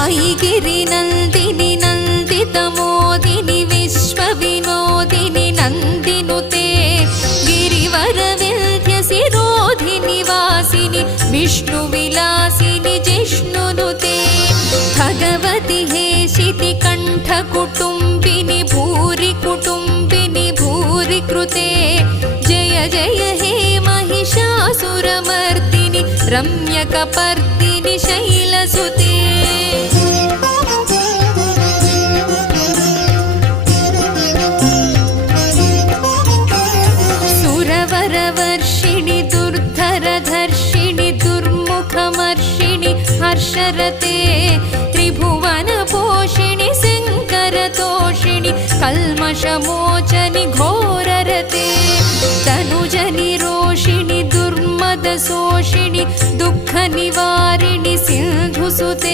ऐगिरिनन्दिनि नन्दितमोदिनि विश्वविनोदिनि नन्दिनुते गिरिवरविन्ध्यसिरोधिनि वासिनि विष्णुविलासिनि जिष्णुनुते भगवति हेशितिकण्ठकुटुम्बिनि भूरि कुटुम्बिनि भूरि कृते जय जय हे महिषासुरमर्दिनि रम्यकपर्दिनि शैलसुते सुरवरवर्षिणि दुर्धरधर्षिणि दुर्मुखमर्षिणि हर्षरते त्रिभुवनपोषिणि शङ्करतोषिणि कल्मषमोचनि घोररते तनुजनिरोषिणि दुर्मदशोषिणि दुःखनिवारिणि सिन्धुसुते